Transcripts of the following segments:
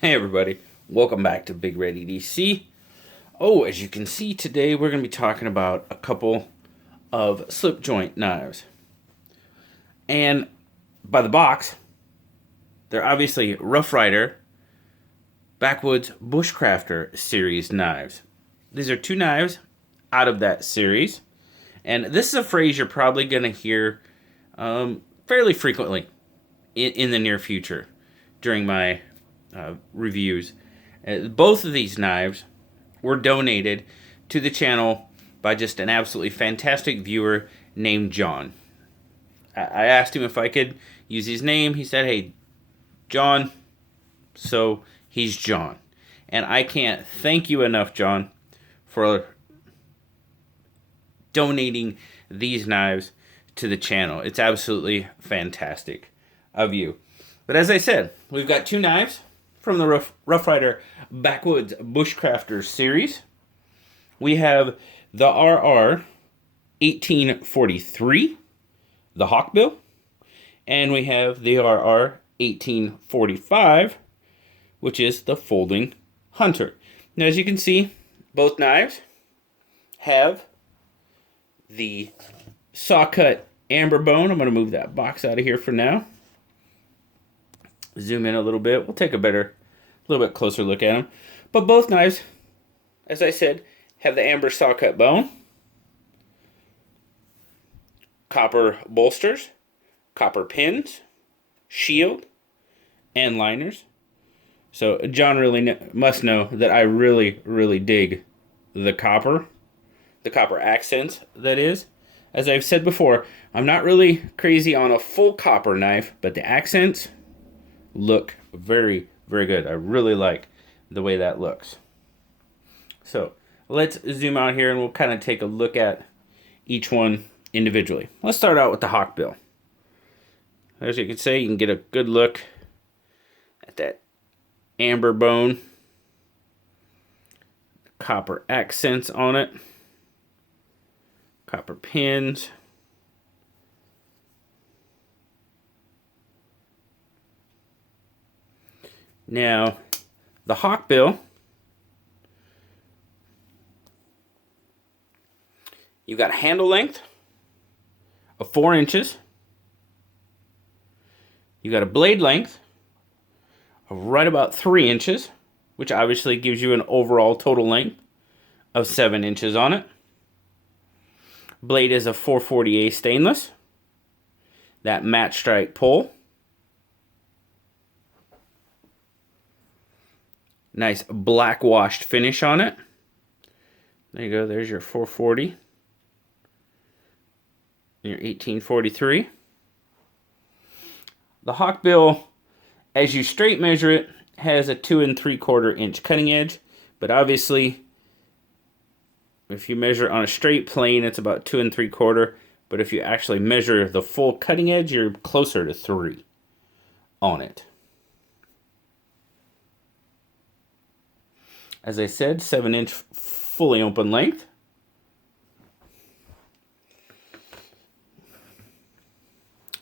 Hey everybody, welcome back to Big Red EDC. Oh, as you can see today, we're going to be talking about a couple of slip joint knives. And by the box, they're obviously Rough Rider Backwoods Bushcrafter series knives. These are two knives out of that series. And this is a phrase you're probably going to hear fairly frequently in the near future during my reviews. Both of these knives were donated to the channel by just an absolutely fantastic viewer named John. I asked him if I could use his name. He said, "Hey, John." So he's John. And I can't thank you enough, John, for donating these knives to the channel. It's absolutely fantastic of you. But as I said, we've got two knives from the Rough Rider Backwoods Bushcrafter series. We have the RR1843, the Hawkbill, and we have the RR1845, which is the Folding Hunter. Now, as you can see, both knives have the saw cut amber bone. I'm going to move that box out of here for now. Zoom in a little bit. We'll take a little bit closer look at them. But both knives, as I said, have the amber saw cut bone, copper bolsters, copper pins, shield, and liners. So John really must know that I really dig the copper accents, that is. As I've said before, I'm not really crazy on a full copper knife, but the accents look very good. I really like the way that looks. So let's zoom out here and we'll kind of take a look at each one individually. Let's start out with the Hawkbill. As you can see, you can get a good look at that amber bone, copper accents on it, copper pins, now the Hawkbill, you've got a handle length of 4 inches. You've got a blade length of right about 3 inches, which obviously gives you an overall total length of 7 inches on it. Blade is a 440A stainless. That matte strike pull. Nice black washed finish on it. There you go, there's your 440. And your 1843. The Hawkbill, as you straight measure it, has a 2 3/4 inch cutting edge, but obviously if you measure on a straight plane, it's about 2 3/4, but if you actually measure the full cutting edge, you're closer to 3 on it. As I said, 7-inch fully open length.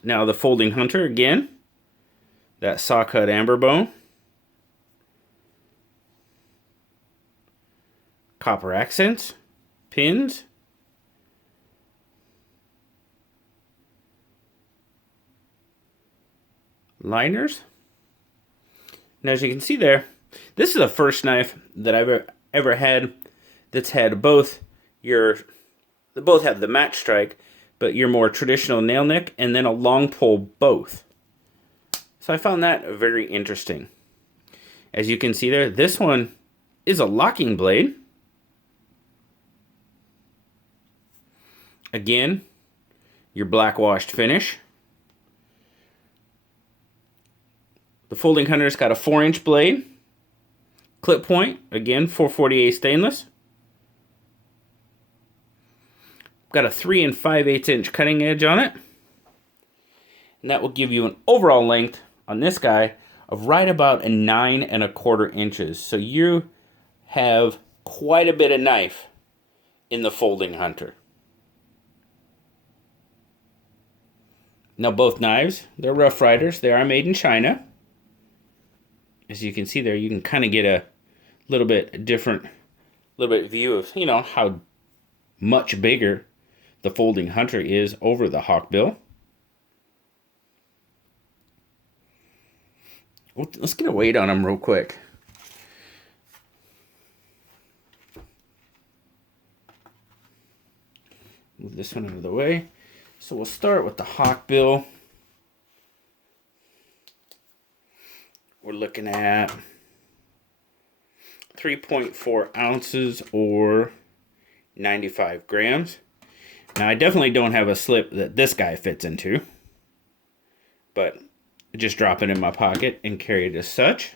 Now the Folding Hunter again, that saw cut amber bone, copper accents, pins, liners. Now as you can see there, this is the first knife that I've ever had that's had both they both have the match strike, but your more traditional nail nick and then a long pull both. So I found that very interesting. As you can see there, this one is a locking blade. Again, your black washed finish. The Folding Hunter's got a 4-inch blade. Clip point, again, 440A stainless. Got a 3 5/8 inch cutting edge on it. And that will give you an overall length on this guy of right about a 9 1/4 inches. So you have quite a bit of knife in the Folding Hunter. Now both knives, they're Rough Riders. They are made in China. as you can see there, you can kind of get a little bit view of, you know, how much bigger the folding hunter is over the Hawkbill. Let's get a weight on them real quick. Move this one out of the way. So we'll start with the Hawkbill. We're looking at 3.4 ounces or 95 grams. Now I definitely don't have a slip that this guy fits into, but I just drop it in my pocket and carry it as such.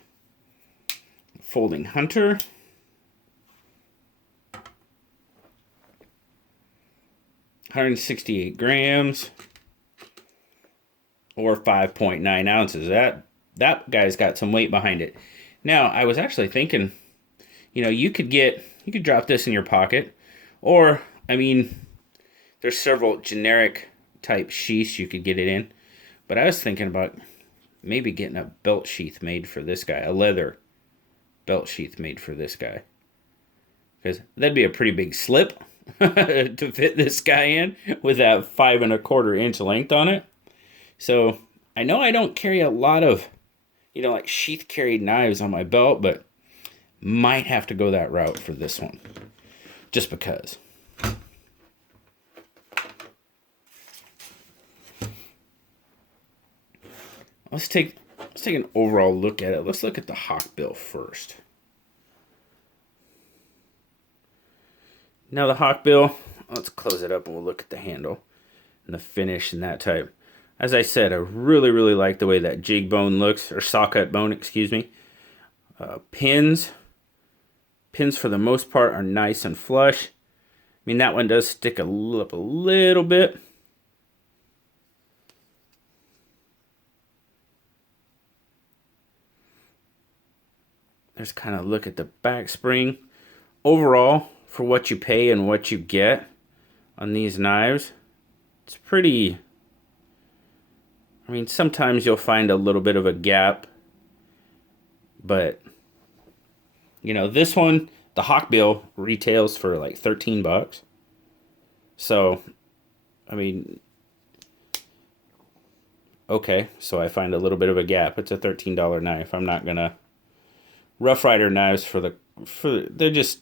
Folding hunter. $168 grams or 5.9 ounces. That guy's got some weight behind it. Now, I was actually thinking, you know, you could drop this in your pocket, or, I mean, there's several generic type sheaths you could get it in, but I was thinking about maybe getting a belt sheath made for this guy, a leather belt sheath made for this guy, because that'd be a pretty big slip to fit this guy in with that 5 1/4 inch length on it. So I know I don't carry a lot of, you know, like sheath carried knives on my belt, but might have to go that route for this one, just because. Let's take an overall look at it. Let's look at the Hawkbill first. Now the Hawkbill, let's close it up and we'll look at the handle and the finish and that type. As I said, I really, really like the way that jig bone looks, or sawcut bone, excuse me. Pins for the most part are nice and flush. I mean, that one does stick up a little bit. There's kind of look at the back spring. Overall, for what you pay and what you get on these knives, it's pretty, I mean, sometimes you'll find a little bit of a gap, but, you know, this one, the Hawkbill, retails for like 13 bucks. So, I mean, okay, so I find a little bit of a gap. It's a $13 knife. I'm not gonna, Rough Rider knives they're just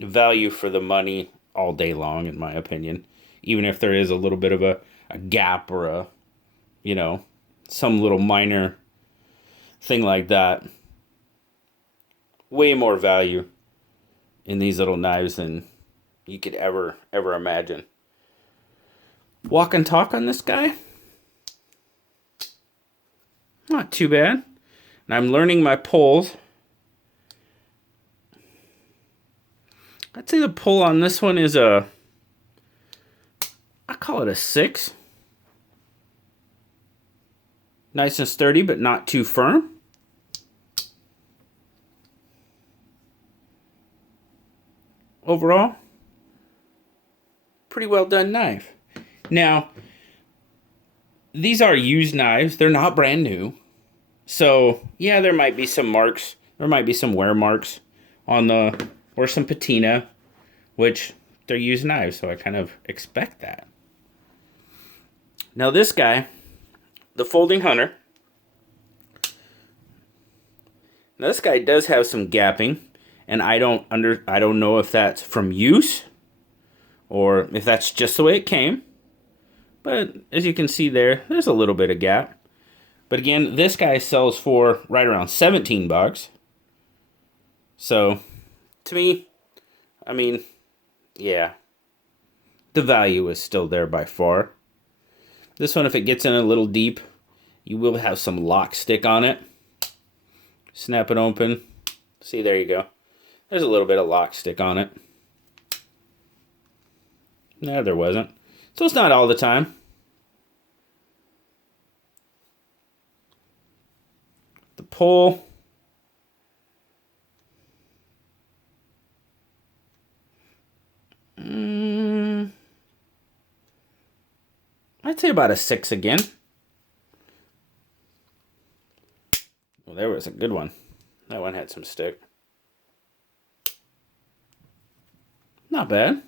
value for the money all day long, in my opinion. Even if there is a little bit of a gap or a, you know, some little minor thing like that. Way more value in these little knives than you could ever imagine. Walk and talk on this guy. Not too bad. And I'm learning my pulls. I'd say the pull on this one is I call it a 6. Nice and sturdy, but not too firm. Overall, pretty well done knife. Now, these are used knives. They're not brand new. So, yeah, there might be some marks. There might be some wear marks on the, or some patina, which they're used knives, so I kind of expect that. Now this guy, the folding hunter, now this guy does have some gapping, and I don't know if that's from use or if that's just the way it came. But as you can see there's a little bit of gap. But again, this guy sells for right around 17 bucks. So, to me, I mean, yeah, the value is still there by far. This one, if it gets in a little deep, you will have some lock stick on it. Snap it open. See, there you go. There's a little bit of lock stick on it. No, there wasn't. So it's not all the time. The pull. I'd say about a 6 again. Well, there was a good one. That one had some stick. Not bad.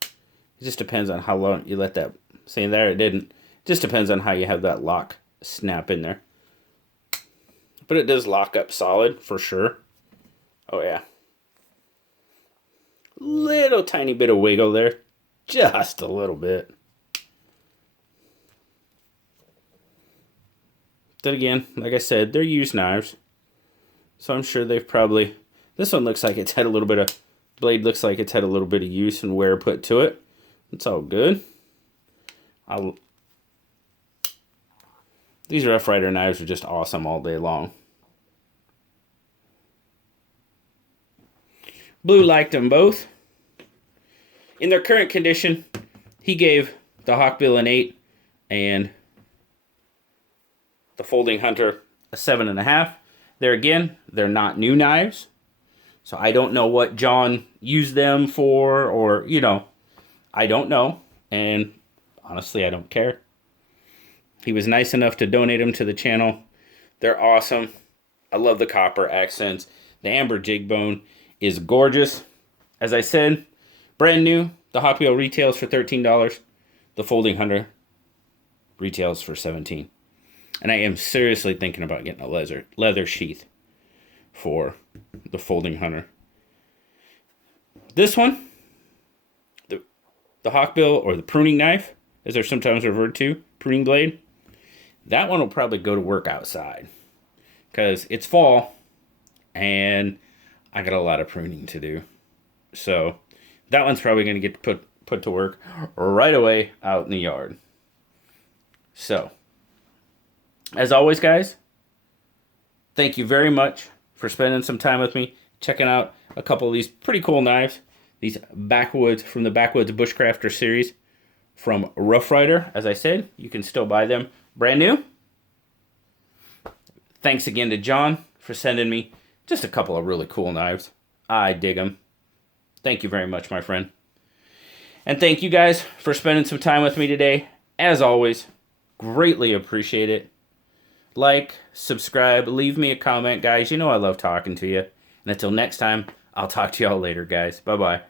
It just depends on how long you let that... See, there it didn't. It just depends on how you have that lock snap in there. But it does lock up solid, for sure. Oh, yeah. Little tiny bit of wiggle there. Just a little bit. Then again, like I said, they're used knives. So I'm sure they've probably... This one looks like it's had a little bit of... Blade looks like it's had a little bit of use and wear put to it. It's all good. These Rough Rider knives are just awesome all day long. Blue liked them both. In their current condition, he gave the Hawkbill an 8 and the Folding Hunter a 7.5. There again, they're not new knives. So I don't know what John used them for, or, you know, I don't know. And honestly, I don't care. He was nice enough to donate them to the channel. They're awesome. I love the copper accents. The amber jig bone is gorgeous. As I said, brand new. The Hawkbill retails for $13. The Folding Hunter retails for $17. And I am seriously thinking about getting a leather sheath for the Folding Hunter. This one, the Hawkbill, or the pruning knife, as they're sometimes referred to, pruning blade, that one will probably go to work outside. Because it's fall, and I got a lot of pruning to do. So that one's probably going to get put to work right away out in the yard. So, as always, guys, thank you very much for spending some time with me, checking out a couple of these pretty cool knives. These Backwoods, from the Backwoods Bushcrafter series from Rough Rider. As I said, you can still buy them brand new. Thanks again to John for sending me just a couple of really cool knives. I dig them. Thank you very much, my friend. And thank you guys for spending some time with me today. As always, greatly appreciate it. Like, subscribe, leave me a comment, guys. You know I love talking to you. And until next time, I'll talk to y'all later, guys. Bye-bye.